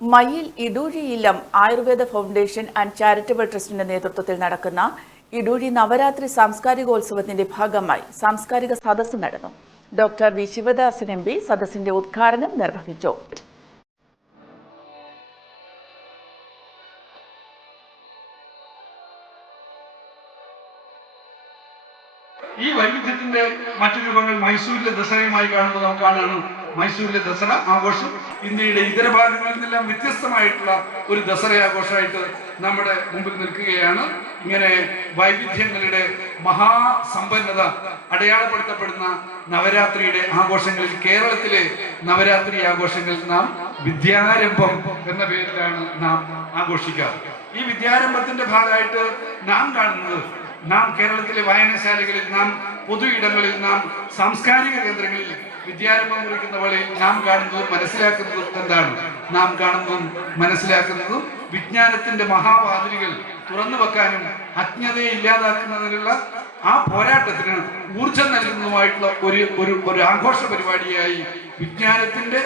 Mayyil Iduzhi Ayurveda foundation and charitable ട്രസ്റ്റിന്റെ നേതൃത്വത്തിൽ നടക്കുന്ന ഇടൂഴി നവരാത്രി സാംസ്കാരികോത്സവത്തിന്റെ ഭാഗമായി സാംസ്കാരിക സദസ്സ് നടന്നു. Doctor V Sivadasan M P സദസ്സിന്റെ ഉദ്ഘാടനം നിർവഹിച്ചു. ഈ വൈവിധ്യത്തിന്റെ മറ്റു രൂപങ്ങൾ മൈസൂരിലെ ദസറയുമായി കാണുമ്പോൾ നമുക്ക് കാണാണ് മൈസൂരിലെ ദസറ ആഘോഷം. ഇന്ത്യയുടെ ഇതര ഭാഗങ്ങളിൽ നിന്നെല്ലാം വ്യത്യസ്തമായിട്ടുള്ള ഒരു ദസറ ആഘോഷമായിട്ട് നമ്മുടെ മുമ്പിൽ നിൽക്കുകയാണ്. ഇങ്ങനെ വൈവിധ്യങ്ങളുടെ മഹാസമ്പന്നത അടയാളപ്പെടുത്തപ്പെടുന്ന നവരാത്രിയുടെ ആഘോഷങ്ങളിൽ കേരളത്തിലെ നവരാത്രി ആഘോഷങ്ങളിൽ നാം വിദ്യാരംഭം എന്ന പേരിലാണ് നാം ആഘോഷിക്കാറ്. ഈ വിദ്യാരംഭത്തിന്റെ ഭാഗമായിട്ട് നാം കാണുന്നത് നാം കേരളത്തിലെ വായനശാലകളിൽ നാം പൊതു ഇടങ്ങളിൽ നാം സാംസ്കാരിക കേന്ദ്രങ്ങളിൽ വിദ്യാരംഭം കുറിക്കുന്ന വേളയിൽ നാം കാണുന്നതും മനസ്സിലാക്കുന്നതും എന്താണ്? നാം കാണുന്നതും മനസ്സിലാക്കുന്നതും വിജ്ഞാനത്തിന്റെ മഹാവാതിലുകൾ തുറന്നു വെക്കാനും അജ്ഞതയെ ഇല്ലാതാക്കുന്നതിനുള്ള ആ പോരാട്ടത്തിന് ഊർജം നൽകുന്നതുമായിട്ടുള്ള ഒരു ഒരു ഒരു ആഘോഷ പരിപാടിയായി വിജ്ഞാനത്തിന്റെ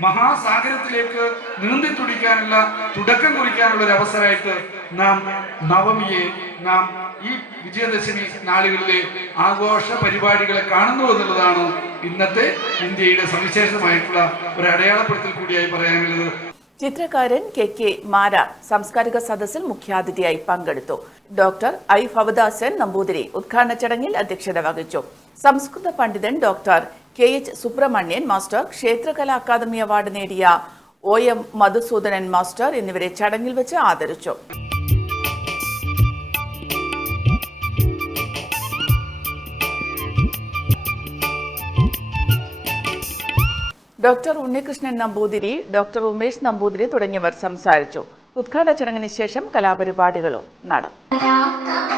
മഹാസാഗരത്തിലേക്ക് നീന്തി തുടിക്കാനുള്ള തുടക്കം കുറിക്കാനുള്ള ഒരു അവസരമായിട്ട് നാം നവമിയെ നാം ഈ വിജയദശമി നാളുകളിലെ ആഘോഷ പരിപാടികളെ കാണുന്നു എന്നുള്ളതാണ് ഇന്നത്തെ ഇന്ത്യയുടെ സവിശേഷമായിട്ടുള്ള ഒരു അടയാളപ്പെടുത്തൽ കൂടിയായി പറയാനുള്ളത്. ചിത്രകാരൻ കെ കെ മാര സാംസ്കാരിക സദസ്സിൽ മുഖ്യാതിഥിയായി പങ്കെടുത്തു. ഡോക്ടർ ഐ ഭവദാസൻ നമ്പൂതിരി ഉദ്ഘാടന ചടങ്ങിൽ അധ്യക്ഷത വഹിച്ചു. സംസ്കൃത പണ്ഡിതൻ doctor K H Subrahmanyan master ക്ഷേത്രകലാ academy award നേടിയ ഒ എം മധുസൂദനൻ മാസ്റ്റർ എന്നിവരെ ചടങ്ങിൽ വെച്ച് ആദരിച്ചു. ഡോക്ടർ ഉണ്ണികൃഷ്ണൻ നമ്പൂതിരി ഡോക്ടർ ഉമേഷ് നമ്പൂതിരി തുടങ്ങിയവർ സംസാരിച്ചു. ഉദ്ഘാടന ചടങ്ങിന് ശേഷം കലാപരിപാടികളും നടന്നു.